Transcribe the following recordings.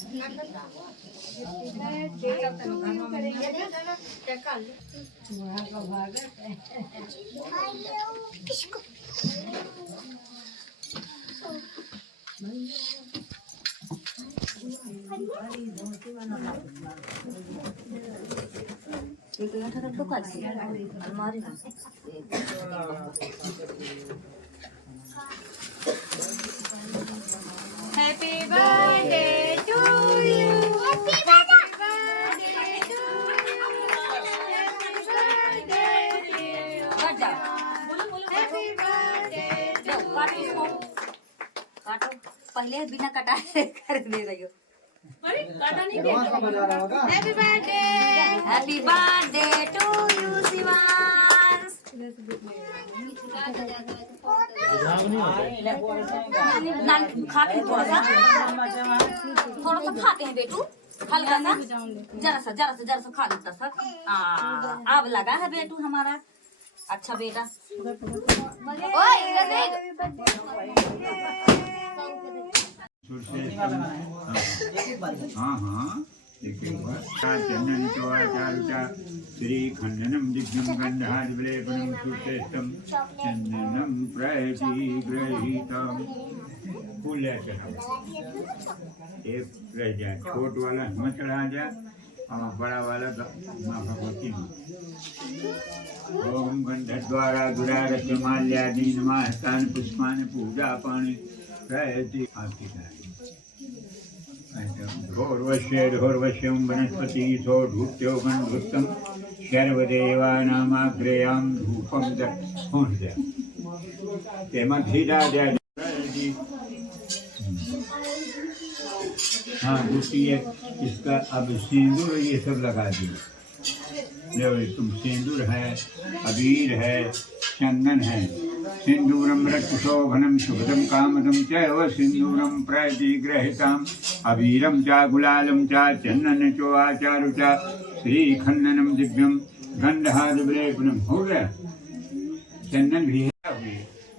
Happy birthday to you. Happy birthday to you. Happy birthday dear. Happy birthday to you. काटो पहले बिना कटाए कर दे रही हो। अरे काटा नहीं दे। Happy birthday. Happy birthday to you Shivansh. खाते हैं थोड़ा सा खाते हैं बेटू, हल्का सा जरा सा खा लेता सा। अब लगा है बेटू हमारा अच्छा बेटा। ओए इधर देख। हाँ हाँ चंदन चौचारुचा श्री खंडनम दिव्यम गंधादिलेपनम सुश्रेष्ठम चंदनम प्रतिगृहीतम। फूल ले चढ़ा, एक रह जाए, छोट वाला हिम्मत चढ़ा जाए और बड़ा वाला माँ भगवती माँ। ओम गंधद्वारा दुरारस्य माल्यादि नमस्तान पुष्पानि पूजा पाणि प्रयति आरती करें। ढोर्वश्यं वनस्पति सौढूत्यो गन्धुत्तम सर्वदेवानामाग्रेयां धूपं दक्षिण तेमन धीरा दे। हाँ दूसरी है इसका अब सिंदूर ये सब लगा दिए। तुम सिंदूर है, अबीर है, चंदन है। सिंदूरम रक्तशोभनम शुभदम कामदम चैव सिंदूरम प्रतिगृहीतम अबीरम चा गुलालम चा चंदन चोआचारु चा श्रीखंडनम दिव्यम गंधादिलेपनम। हो गया, चंदन भी है।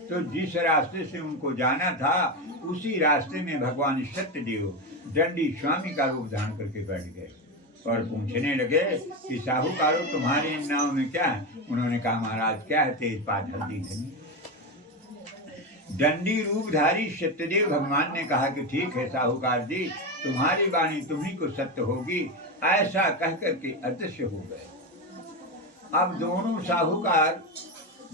तो जिस रास्ते से उनको जाना था उसी रास्ते में भगवान सत्यदेव दंडी स्वामी का रूप धारण करके बैठ गए और पूछने लगे कि साहूकारों तुम्हारे इन नाव में क्या है? उन्होंने कहा महाराज क्या है, तेजपात हल्दी धनी। दंडी रूपधारी सत्यदेव भगवान ने कहा कि ठीक है साहूकार जी, तुम्हारी वाणी तुम्ही को सत्य होगी। ऐसा कह करके अदृश्य हो गए। अब दोनों साहूकार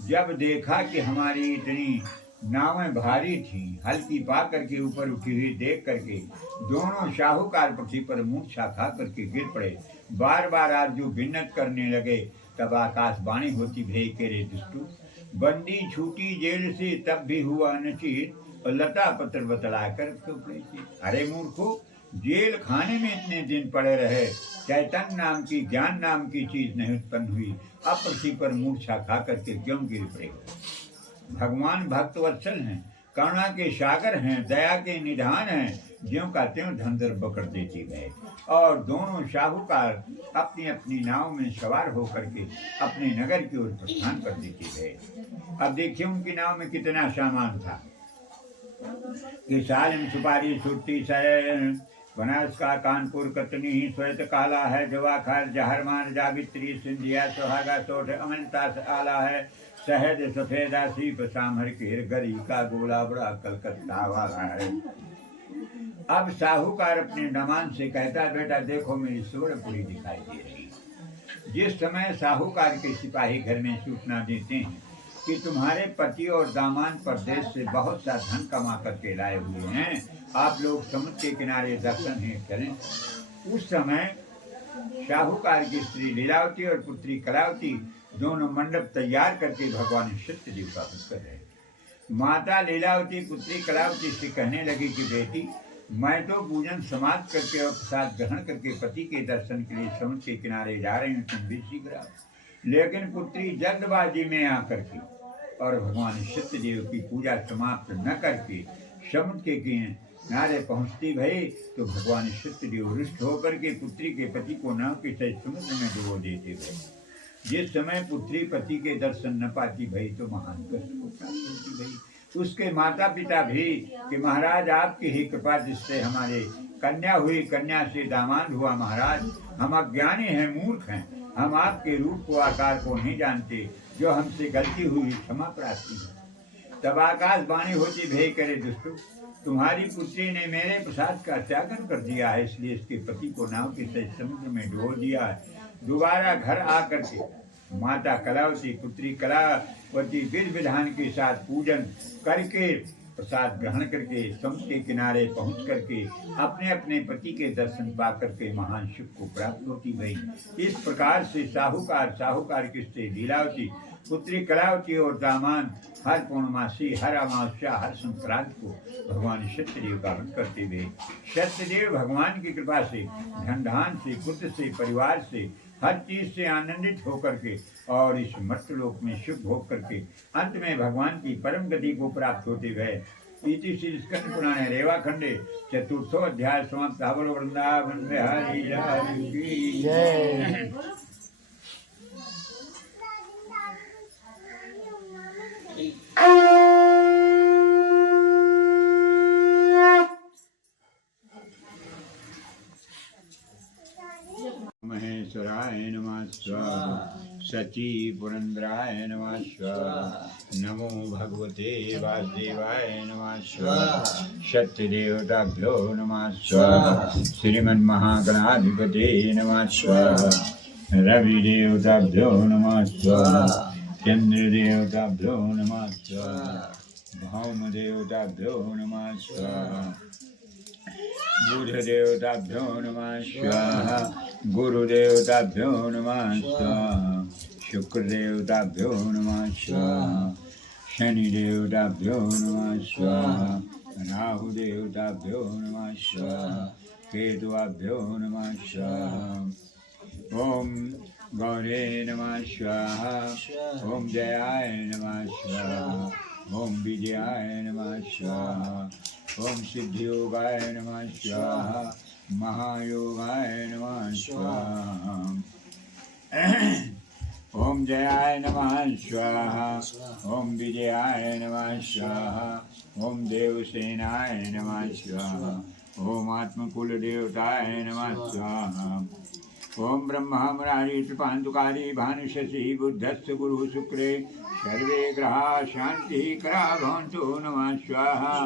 जब देखा कि हमारी इतनी नावें भारी थी, हल्की पा करके ऊपर उठी हुई देख करके दोनों साहूकार पृथ्वी पर मूर्छा खा करके गिर पड़े। बार बार आज जो बिन्नत करने लगे तब आकाशवाणी होती भे के रे दुष्टू, बंदी छूटी जेल से तब भी हुआ नचित और लता पत्र बतला कर तो पड़े। अरे मूर्खो, जेल खाने में इतने दिन पड़े रहे, चैतन्य नाम की ज्ञान नाम की चीज नहीं उत्पन्न हुई, अब पृथ्वी पर मूर्छा खा करके क्यों गिर पड़े? भगवान भक्तवत्सल हैं, करुणा के सागर हैं, दया के निधान हैं, ज्यों का त्यों धंधर पकड़ देते गए। और दोनों साहूकार अपनी अपनी नाव में सवार होकर के अपने नगर की ओर प्रस्थान कर देते गए। अब देखिए उनकी नाव में कितना सामान था कि सालन सुपारी सुट्टी सैन बनारस का कानपुर कतनी ही श्वेत काला है, जवाखर जहरमान जावित्री सिंधिया सुहागा सोठ अमनता आला है, शहद सफेदा सीप सामर के गरी का गोला बड़ा कलकत्ता वाला है। अब साहूकार अपने नमान से कहता है बेटा देखो मेरी सुवर्णपुरी दिखाई दे रही। जिस समय साहूकार के सिपाही घर में सूचना देते हैं कि तुम्हारे पति और दामाद परदेश से बहुत सा धन कमा करके लाए हुए हैं, आप लोग समुद्र के किनारे दर्शन हेतु करें। उस समय साहूकार की स्त्री लीलावती और पुत्री कलावती दोनों मंडप तैयार करके भगवान सत्यदेव का भक्त कर रहे। माता लीलावती पुत्री कलावती से कहने लगी कि बेटी मैं तो पूजन समाप्त करके और प्रसाद ग्रहण करके पति के दर्शन के लिए समुद्र के किनारे जा रही हूँ, तुम भी शीघ्र आओ। लेकिन पुत्री जल्दबाजी में आकर के और भगवान सत्यदेव की पूजा समाप्त न करके समुद्र के किनारे पहुँचती भई तो भगवान सत्यदेव रुष्ट होकर के पुत्री के पति को नाव के सहित समुद्र में डुबो देते भई। जिस समय पुत्री पति के दर्शन न पाती भई तो महान कष्ट को प्राप्त होती भई। उसके माता पिता भी कि महाराज आपकी ही कृपा जिससे हमारे कन्या हुई, कन्या से दामाद हुआ। महाराज हम अज्ञानी हैं, मूर्ख हैं, हम आपके रूप को आकार को नहीं जानते, जो हमसे गलती हुई क्षमा प्रार्थी है। तब आकाशवाणी होती, भेय करे दुष्टो, तुम्हारी पुत्री ने मेरे प्रसाद का त्यागन कर दिया है, इसलिए इसके पति को नाव के सहित समुद्र में डुबो दिया है। दोबारा घर आकर के माता कलावती, पुत्री कलावती विधि विधान के साथ पूजन करके प्रसाद ग्रहण करके समुद्र के किनारे पहुंच करके अपने अपने पति के दर्शन पा करके महान सुख को प्राप्त होती गई। इस प्रकार से साहूकार की स्त्री लीलावती, पुत्री कलावती और दामाद हर पूर्णमासी, हर अमावस्या, हर संक्रांत को भगवान सत्यदेव का व्रत करते हुए सत्यदेव भगवान की कृपा से धन धान से, पुत्र से, परिवार से, हर चीज से आनंदित होकर के और इस मर्त्यलोक में सुख भोग करके अंत में भगवान की परम गति को प्राप्त होते गए। इति श्री स्कंद पुराणे रेवा खंडे चतुर्थो अध्याय समाप्त। बोलो वृंदावन बिहारी लाल की जय। महेश्वराय नमः स्वाहा, सची पुरंदराय नमः स्वाहा, नमो भगवते वासुदेवाय नमः स्वाहा, सत्यदेवताभ्यो नमः स्वाहा, श्रीमन्महागणाधिपते नमः स्वाहा, रविदेवताभ्यो नमः स्वाहा, चंद्रदेवताभ्यो नमः स्वाहा, भौमदेवताभ्यो नमः स्वाहा, बुधदेवताभ्यो नमः स्वाहा, गुरुदेवताभ्यो नमः स्वाहा, शुक्रदेवताभ्यो नमः स्वाहा, शनिदेवताभ्यो नमः स्वाहा, राहुदेवताभ्यो नमः स्वाहा, केतुभ्यो नमः स्वाहा। ओम गौरे नमः स्वाहा, ओम जयाय नमः स्वाहा, ओम विजयाय नमः स्वाहा, ओम सिद्धियोगाय नमः स्वाहा, महायोगाय नमः स्वाहा, ओम जयाय नमः स्वाहा, ओम विजयाय नमः स्वाहा, ओम देवसेनाय नमः स्वाहा, ओम आत्मकुल देवताय नमः स्वाहा, ओम ब्रह्मा मुरारी कृपांतुकारी भानुशशि बुद्धस्थ गुरु शुक्रे सर्वे ग्रहा शांति करा भवन्तु नमः स्वाहा।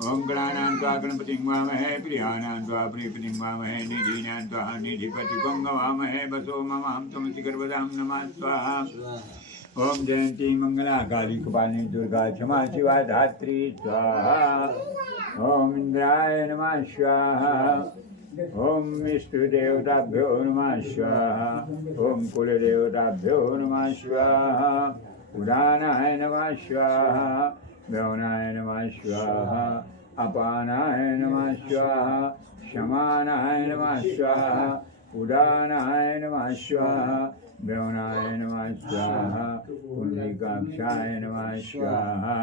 ओम गणानां त्वा गणपतिं वामहे, प्रियाणां त्वा प्रियपतिं वामहे, निधीनां त्वा निधिपतिं वामहे, वसो ममां त्वमसि गर्भदां नमः स्वाहा। ओम जयंती मंगला काली कपालिनी दुर्गा क्षमा शिवा धात्री स्वाहा। ओम इंद्राय नमः स्वाहा, ओम इष्टदेवताभ्यो नमः स्वाहा, ओम कुलदेवताभ्यो नमः स्वाहा, उदानाय नमः स्वाहा, व्योनाय नमः स्वाहा, अपानाय नमः स्वाहा, शमानाय नमः स्वाहा, उदानाय नमः स्वाहा, व्योनाय नमः स्वाहा, पुंडरीकाक्षाय नमः स्वाहा।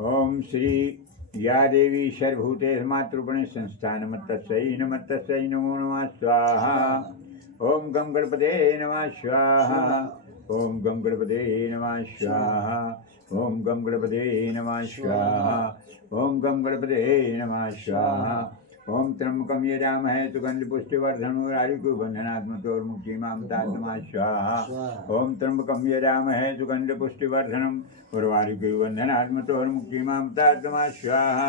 ओम श्री या देवी सर्वभूते मातृपणे संस्थानमत्तस्यै नमस्तस्यै नमो नमः स्वाहा। ओम गं गणपते नमः स्वाहा, ओम गं गणपते नमः स्वाहा, ओम गं गणपते नमः स्वाहा, ओम गं गणपते नमः स्वाहा। ओम त्र्यंबकं यजामहे सुगंधिपुष्टिवर्धनं उर्वारुकबन्धनात्मतोर्मुक्तिमामृतात् नमः स्वाहा। ओम त्र्यंबकं यजामहे सुगंधिपुष्टिवर्धनं उर्वारुकबन्धनात्मतोर्मुक्तिमामृतात् नमः स्वाहा।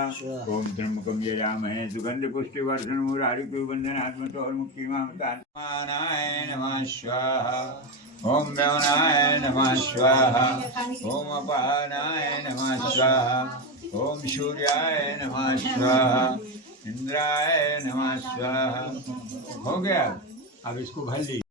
ओम त्र्यंबकं यजामहे सुगंधिपुष्टिवर्धनं उर्वारुकबन्धनात्मतोर्मुक्तिमामृतात् नमः स्वाहा। ओम व्योनाय नमः स्वाहा, ओम अपानाय नमः स्वाहा, ओम सूर्याय नमः स्वाहा, इंद्राय नमः स्वाहा। हो गया, अब इसको भर ली।